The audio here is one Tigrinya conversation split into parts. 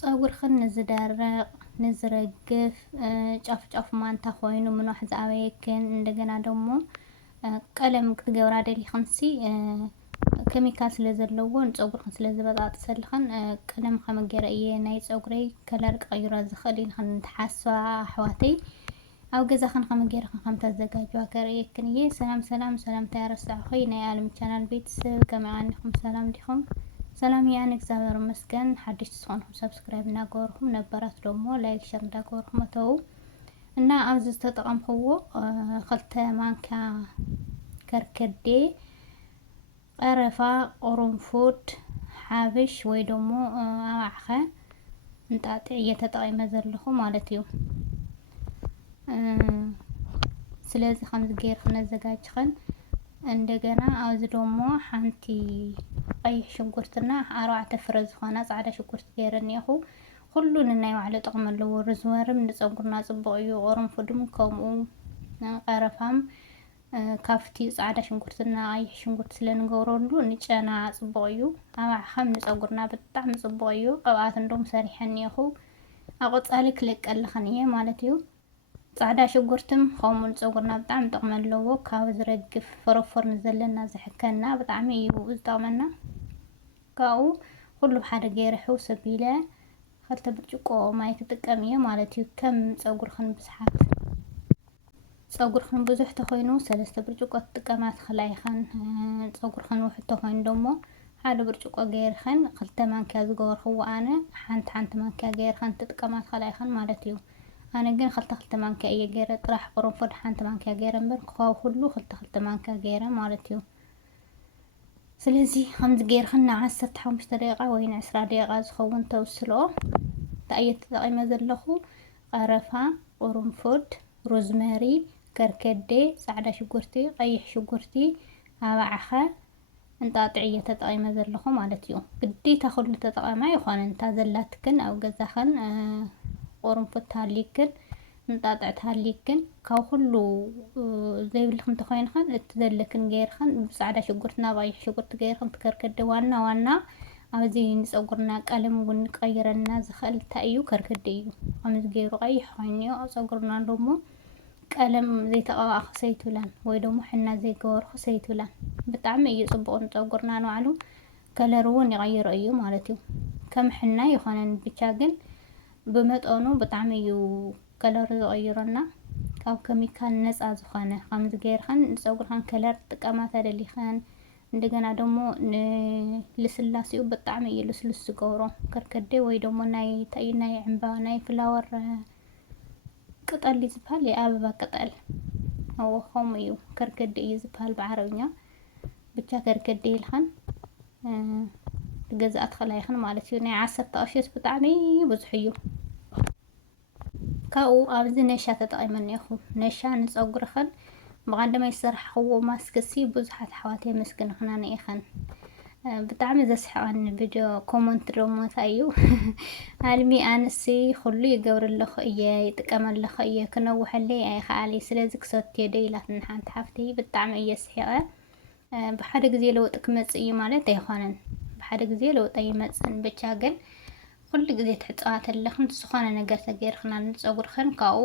ፀጉርክን ንዝደርቅ ንዝረግፍ ጫፍ ጫፍ ማንታ ኮይኑ ምንዋሕ ዝኣበየክን እንደገና ደሞ ቀለም ክትገብራ ደሊኽንሲ ኬሚካል ስለ ዘለዎ ንፀጉርክን ስለ ዝበጣጥሰልኽን ቀለም ከመገረ እየ ናይ ፀጉረይ ከለር ቀይሮ ዝኽእል ኢልኽን እንትሓስባ ኣሕዋተይ ኣብ ገዛኽን ከመገረኽን ከም ተዘጋጅዋ ከርእየክን እየ። ሰላም ሰላምታ ያረሳዕኹይ ናይ ዓለም ቻናል ቤተሰብ ከመይ ዓኒኹም ሰላም ዲኹም? ሰላም እያ እግዚአብሔር ይመስገን። ሓድሽቲ ዝኾንኩም ሰብስክራይብ እናገበርኩም ነበራት ደሞ ላይክ ሸር እንዳገበርኩም ተው እና ኣብዚ ዝተጠቀምክዎ ክልተ ማንኪያ ከርከዴ ቀረፋ ቁርንፉድ ሓብሽ ወይ ደሞ ኣባዕኸ እንጣጥዕ እየተጠቂመ ዘለኹ ማለት እዩ። ስለዚ ከምዚ ገይር ክነዘጋጅኸን እንደገና ኣብዚ ደሞ ሓንቲ ቀይሕ ሽጉርትና 4 ፍረ ዝኾና ጻዕዳ ሽጉርት ገይረኒኹ ኩሉ ንናይ ባዕሉ ጥቅሚ ኣለዎ። ርዝወርም ንፀጉርና ጽቡቅ እዩ። ቁርንፉድም ከምኡ ቀረፋም ካፍቲ ጻዕዳ ሽጉርትና ቀይሕ ሽጉርት ስለንገብረሉ ንጨና ጽቡቅ እዩ። ኣባዕኸም ንፀጉርና ብጣዕሚ ጽቡቅ እዩ። ቅብኣት እንደም ሰሪሐኒኹ ኣቆጻሊ ክለቀልኽን እየ ማለት እዩ። ጻዕዳ ሽጉርትም ከምኡ ንፀጉርና ብጣዕሚ ጥቅሚ ኣለዎ። ካብ ዝረግፍ ፎረፎር ንዘለና ዝሕከና ብጣዕሚ እዩ ዝጠቅመና። ካብኡ ኩሉ ብሓደ ገይረ ሕውስ ኣቢለ 2 ብርጭቆ ማይ ክጥቀም እየ ማለት እዩ። ከም ፀጉርክን ብዙሕ ተኮይኑ 3 ብርጭቆ ትጥቀማ ትኽእላ ኢኽን። ፀጉርክን ውሕድ ተኮይኑ ደሞ 1 ብርጭቆ ገይርክን 2 ማንኪያ ዝገበርክዎ ኣነ ሓንቲ ማንኪያ ገይርክን ትጥቀማ ትኽእላ ኢኽን ማለት እዩ። ኣነ ግን 2 ማንኪያ እየ ገይረ ጥራሕ ቁርንፉድ ሓንቲ ማንኪያ ገይረ እምበር ካብ ኩሉ 2 ማንኪያ ገይረ ማለት እዩ። ስለዚ ከምዚ ገይርክን 15 ደቂቃ ወይ 20 ደቂቃ ዝኸውን ተውስልኦ። እንታይ እየ ተጠቂመ ዘለኹ ቀረፋ ቁርንፉድ ሮዝመሪ ከርከዴ ጻዕዳ ሽጉርቲ ቀይሕ ሽጉርቲ ኣባዕኸ እንጣጥዕ እየ ተጠቂመ ዘለኹ ማለት እዩ። ግዴታ ኩሉ ተጠቀማ ይኾነን እንታ ዘላትክን ኣብ ገዛኽን ቁርንፉድ ታሊክን እንጣጥዕ ታሊክን ካብ ኩሉ ዘይብልክን ተኮይንክን እትዘለክን ገይርክን ብጻዕዳ ሽጉርትና ቀይሕ ሽጉርቲ ገይርክን ትከርከደ ዋና ኣብዚ ንፀጉርና ቀለም እውን ቀይረና ዝኽእል እንታይ እዩ ከርከደ እዩ። ከምዚ ገይሩ ቀይሕ ኮይኑ ኣብ ፀጉርና ደሞ ቀለም ዘይተቀባእ ክሰይትብላን ወይ ደሞ ሕና ዘይገበሩ ክሰይትብላን ብጣዕሚ እዩ ጽቡቕ ንፀጉርና ንባዕሉ ከለር እውን ይቀይሮ እዩ ማለት እዩ። ከም ሕና ይኾነን ብቻ ግን ብመጠኑ ብጣዕሚ እዩ ከለር ዝቀይረና ካብ ኬሚካል ነፃ ዝኾነ ከምዚ ገይርክን ንፀጉርክን ከለር ጥቀማ ተደሊኽን እንደገና ደሞ ንልስላሴኡ ብጣዕሚ እዩ ልስልስ ዝገብሮ ከርከዴ ወይ ደሞ ናይ ዕምባባ ናይ ፍላወር ቅጠል ዝባሃል የአበባ ቅጠል ኣዎ ከምኡ እዩ ከርከዴ እዩ ዝባሃል ብዓረብኛ ብቻ ከርከዴ ኢልኽን ገዛእት ትኽእላ ኢኽን ማለት እዩ። ናይ 10 ቀሽት ብጣዕሚ ብዙሕ እዩ። ካብኡ ኣብዚ ነሻ ተጠቂመኒኹ ነሻ ንፀጉርክን ብቀንደማይ ዝሰራሕክዎ ማስክሲ ብዙሓት ኣሕዋተይ መስግንኽና ኢኽን። ብጣዕሚ ዘስሕቀኒ ቪድዮ ኮመንት ደሞ እንታይ እዩ ኣልሚ ኣንሲ ኩሉ ይገብርለኹ እየ ይጥቀመለኹ እየ ክነውሐለይ ኣይከኣለይ ስለዚ ክሰትዮ ደ ኢላትኒ ሓንቲ ሓፍተይ ብጣዕሚ እየ ስሒቐ። ብሓደ ግዜ ለውጢ ክመጽእ እዩ ማለት ኣይኮነን። ብሓደ ግዜ ለውጢ ኣይመጽእን ብቻ ግን ኩሉ ግዜ ትሕፀባ ተለኽን ዝኾነ ነገር ተገይርክና ንፀጉርክን ካብኡ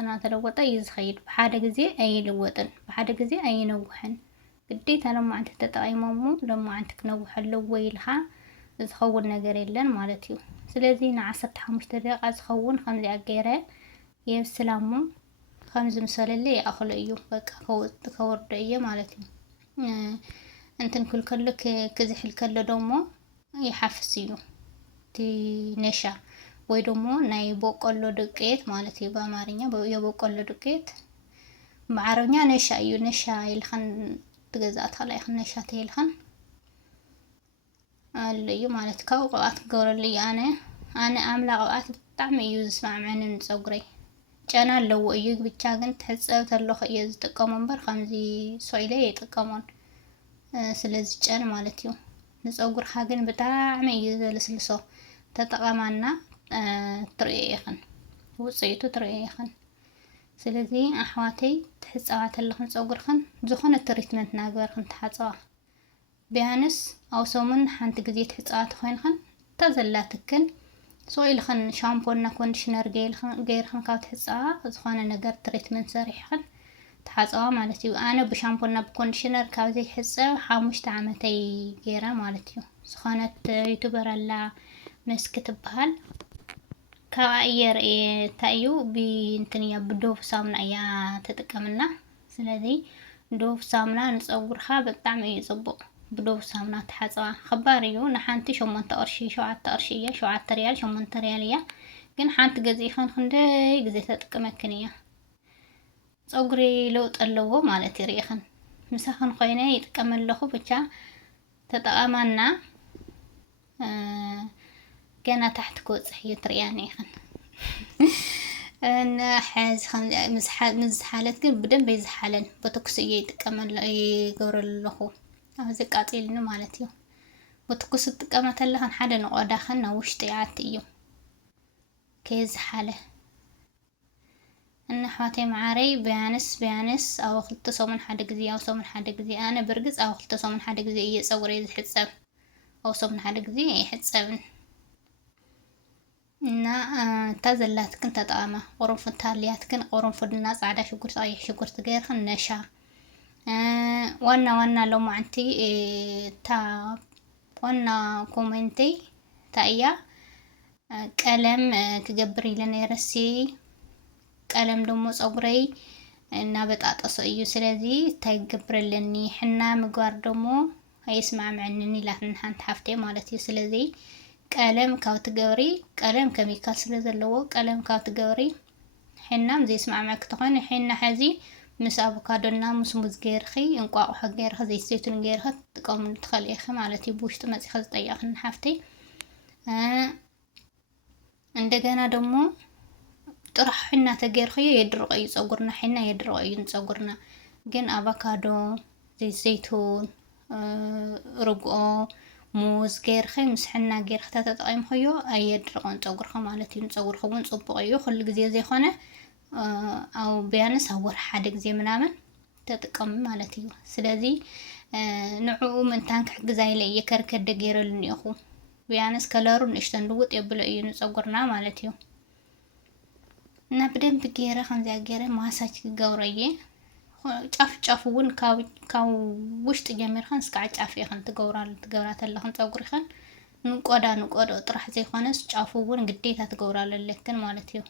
እናተለወጠ እዩ ዝኸይድ። ብሓደ ግዜ ኣይልወጥን ብሓደ ግዜ ኣይነውሕን። ግዴታ ሎማዓንቲ ተጠቂሞሙ ሎማዓንቲ ክነውሕ ኣለዎ ኢልካ ዝኸውን ነገር የለን ማለት እዩ። ስለዚ ን15 ደቂቃ ዝኸውን ከምዚኣ ገይረ የብስላሙ ከምዚ ምሰለለይ ይኣኽሎ እዩ በቃ ከወርዶ እየ ማለት እዩ። እንትን ክብል ከሎ ክዝሕል ከሎ ደሞ ይሓፍስ እዩ እቲ ነሻ ወይ ደሞ ናይ በቆሎ ዱቄት ማለት እዩ። በአማርኛ የበቆሎ ዱቄት ብዓረብኛ ነሻ እዩ። ነሻ ኢልኽን ትገዛእ ትኽእላ ኢኽን ነሻ ተይልኽን ኣሎ እዩ ማለት ካብኡ ቅብኣት ክገብረሉ እዩ። ኣነ ኣምላ ቅብኣት ብጣዕሚ እዩ ዝስማዕምዐኒ ንፀጉረይ ጨና ኣለዎ እዩ ብቻ ግን ትሕፀብ ተለኹ እየ ዝጥቀሞ እምበር ከምዚ ሶኢለ ኣይጥቀሞን ስለዚ ጨን ማለት እዩ። ንፀጉርካ ግን ብጣዕሚ እዩ ዘልስልሶ ተጠቀማና ትርእዮ ኢኽን ውፅኢቱ ትርእዮ ኢኽን። ስለዚ ኣሕዋተይ ትሕፀባ ተለኽን ፀጉርክን ዝኾነ ትሪትመንት ናግበርክን ትሓፀባ ቢያንስ ኣብ ሰሙን ሓንቲ ግዜ ትሕፀባ ተኮይንክን تزلاتكن سويل خن شامبونا كونديشنر غير خن كاو تحصا زخونه نجر تريتمنت سريحن تحصا مالتي انا بشامبونا بكونديشنر كاو زي حصا 5 عامتي غيره مالتي زخونه يوتيوبر لا مسك تبهل كاير تايو بنتنيا بدوف سامنا يا تتقمنا سلازي دوف سامنا نصورخا بطعم يصبق بدوف سامنا تحصا خباريو نحانتي 8 قرشي 7 قرشيه 7 ريال 8 رياليه ግን ሓንቲ ገዚእኸን ክንደይ ግዜ ተጥቀመክንያ ፀጉሪ ለውጥ ኣለዎ ማለት ይሪእኸን ምሳኸን ኮይነ ይጥቀመለኹ ብቻ ተጠቃማና ገና ታሕት ክወፅሕ ይትርያኒ ይኸን እና ሓዝ ምስ ሓለት ግን ብደንብ ይዝሓለን በተኩስ ይጥቀመለ ይገብረለኹ ኣብዚ ቃጢልኒ ማለት እዩ በተኩስ ትጥቀመተለኸን ሓደ ንቆዳኸን ናብ ውሽጢ ያት እዩ كيزحله إن حواتي معاري بيانس أو خلت صومن حد جزي أو صومن حد جزي أنا برجز أو خلت صومن حد جزي يصور يحسب أو صومن حد جزي يحسب إن تزلات كنت طعمة قرنفل تاليات كن قرنفل الناس عدا شكر صايح شكر تغير خنشا وانا لو معنتي تا وانا كومنتي تايا ቀለም ክገብር ኢለን የረሲ ቀለም ደሞ ፀጉረይ እና በጣጣሰ እዩ ስለዚ ታይገብረለኒ ሕና ምግባር ደሞ አይስማዕምዕኒ ኢላትን ሓንቲ ሓፍቴ ማለት እዩ ስለዚ ቀለም ካብ ትገብሪ ቀለም ኬሚካል ስለ ዘለዎ ቀለም ካብ ትገብሪ ሕናም ዘይስማዕምዕ ክትኾን ሕና ሕዚ ምስ አቮካዶና ምስ ሙዝ ገይርኺ እንቋቁሖ ገይርኺ ዘይት ዘይቱን ገይርኺ ትጥቀሙ ትኽእልኢኺ ማለት እዩ ብውሽጢ መፂኻ ዝጠይቕን ሓፍቴ እንደገና ደግሞ ጥራሕ ሕና ተገይርኸዮ የድርቀዩ ፀጉርና ሕና የድርቀዩ ፀጉርና ግን አቮካዶ ዘይት ዘይቱን ርግኦ ሙዝ ገይርኸ ምስ ሕና ገይርኸ ተጠቂምኸዮ አየድርቀን ፀጉርኸ ማለት እዩ ፀጉርኸ እውን ጽቡቅ እዩ ኩሉ ግዜ ዘይኾነ አው ቢያንስ አወር ሓደ ግዜ ምናምን ተጥቀም ማለት እዩ ስለዚ ንዕኡ ምንታን ክሕግዛይለ የከርከደ ገይረልን ይኹ ቢያንስ ከለሩ ንሽተን ልውጥ የብለ እዩ ንፀጉርና ማለት እዩ እና በደንብ ገይረ ከምዛ ገይረ ማሳጅ ክገብረየ ጫፍ ጫፍ እውን ካብ ውሽጢ ጀሚርኸን እስከ ጫፍ ይኸን ትገብራተለኸን ፀጉርኸን ንቆዳ ጥራሕ ዘይኾነስ ጫፉ እውን ግዴታ ትገብራለለክን ማለት እዩ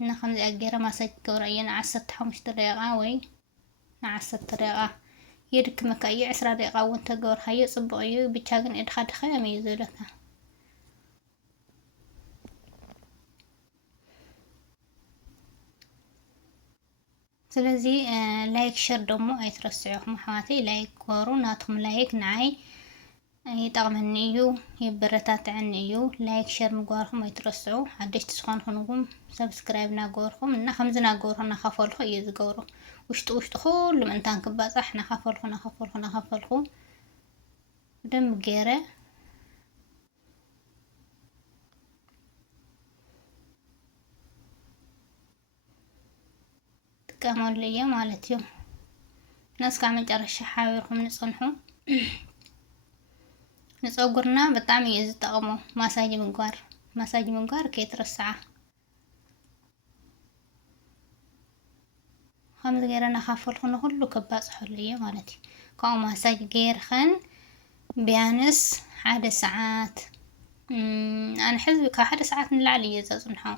እና ከምዛ ገይረ ማሳጅ ክገብረየ ን15 ደቂቃ ወይ ን10 ደቂቃ يدكمك أي 10 دقيقة وانت قور هاي صبغي بتشاغن إدخاد خيامي يزولك سلازي لايك شير دمو أي ترسعوكم حواتي لايك كورو ناتهم لايك نعي يطغمنيو يبرتات عنيو لايك شير مقواركم أي ترسعو حدش تسخون خنوكم سبسكرايب ناقوركم إنا خمزنا ناقورنا خافولخو يزقورو وشت كل من تانك باصح نخفلخو دم غيره تكامل ليا مالتيو ناس كامل جرش حاوركم نصنحو نصغرنا بطعم يزتقمو مساج منقار كيترسعه خمس غيرنا خافلخنا كله كباص حليه مالتي كاو مساج غيرخن بيانس حدا ساعات انا حزب كحدا ساعات نلعلي يزصنحو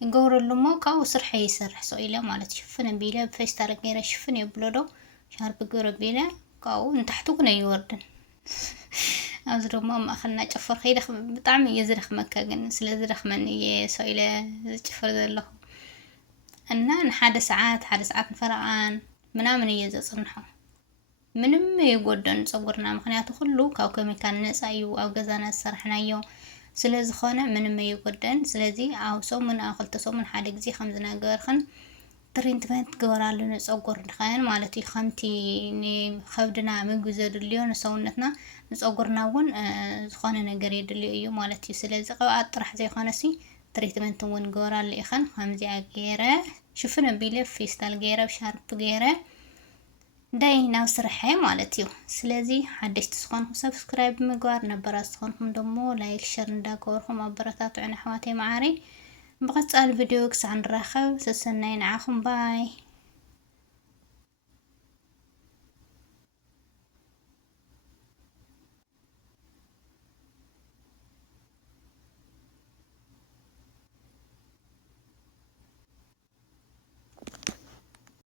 يقور لمو كاو سرح يسرح سويله مالتي شفنا بيله بفيستار غيره شفنا يبلودو شارب غيره بيله كاو نتحتو كنا يوردن ازرو ما اخلنا ጨፈር خيده بطعم يزرخ مكاغن سلازرخ من يسويله ጨፈር ዘለው እና ሓደ ሰዓት ንፈረቃን ምናምን እየዘጽንሖ ምንም የጎደን ፀጉርና ምክንያቱ ሁሉ ካብ ኬሚካል ነፃ እዩ ኣብ ገዛና ዝሰርሕናዮ ስለዝኾነ ምንም የጎደን ስለዚ ኣብ ሶምን ኣብ ክልተ ሶምን ሓደ ግዜ ከምዝና ገበርክን ትሪትመንት ገበራሉ ንፀጉር ድኻን ማለት እዩ ከምቲ ከብድና ምግቢ ዘድልዮ ንሰውነትና ንፀጉርና እውን ዝኾነ ነገር የድልዮ እዩ ማለት እዩ ስለዚ ቅብኣት ጥራሕ ዘይኾነሲ ትሪትመንት እውን ገበራሉ ኢኸን ከምዚ ገይረ ሽፍነ ቢለ ፌስታል ገይረ ሻርፕ ገይረ ዳይ ናብ ስርሐይ ማለት እዩ። ስለዚ ሓደሽቲ ዝኾንኩም ሰብስክራይብ ምግባር ነበራት ዝኾንኩም ደሞ ላይክ ሸር እንዳገበርኩም ኣበረታትዑን ኣሕዋተይ ማዓሪ። ብቀፃሊ ቪድዮ ክሳዕ ንራኸብ ሰሰናይ ንዓኹም ባይ